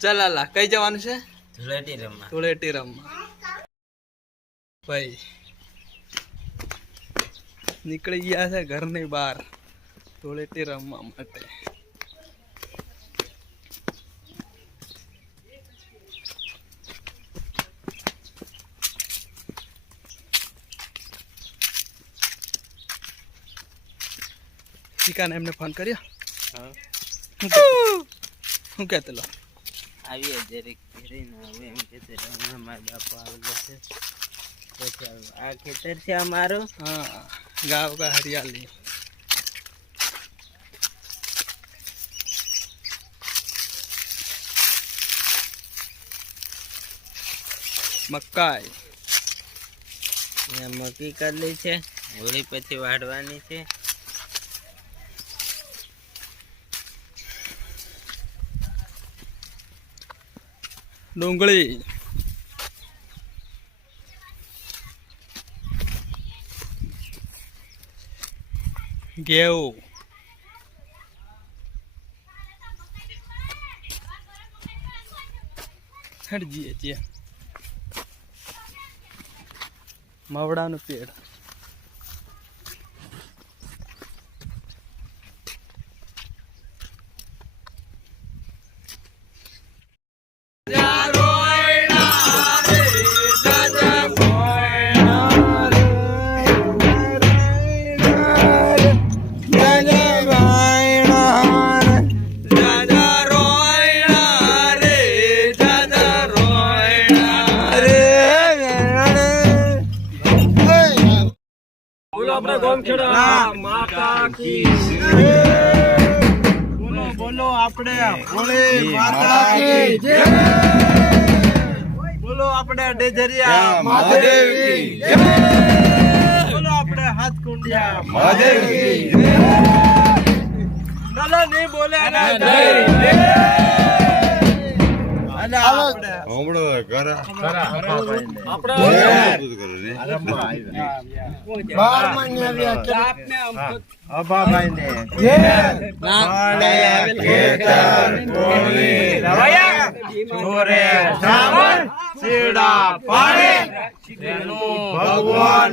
ચાલ આલા કઈ જવાનું છે? ધૂળેટી રમવા. ધૂળેટી રમવા. ભાઈ નીકળી ગયા છે ઘરની બહાર ધૂળેટી રમવા માટે. ચિકાને એમને ફોન કર્યો? હા. શું કહેતો લો? આવીએ જરીક ઘેરીને હવે એમ કહેતો રમવા મારા બાપા આવી જશે. પછી આ ખેતર છે અમારું. हाँ गाँव का हरियाली. મકાઈ અહીંયા મકી કરેલી છે, હોળી પછી વાઢવાની છે. ડુંગળી ઘેઉ હટજીએ છીએ મવડાનું પેડ. બોલો આપણે ભોળી માતા કી જય. બોલો આપણે ડેજરિયા મહાદેવ કી જય. બોલો આપણે હાથકુંડિયા મહાદેવ કી જય. નલો નહીં બોલે ના જય. અને આપણે હોમળો કરા આપણે અભાભાઈ ને ભગવાન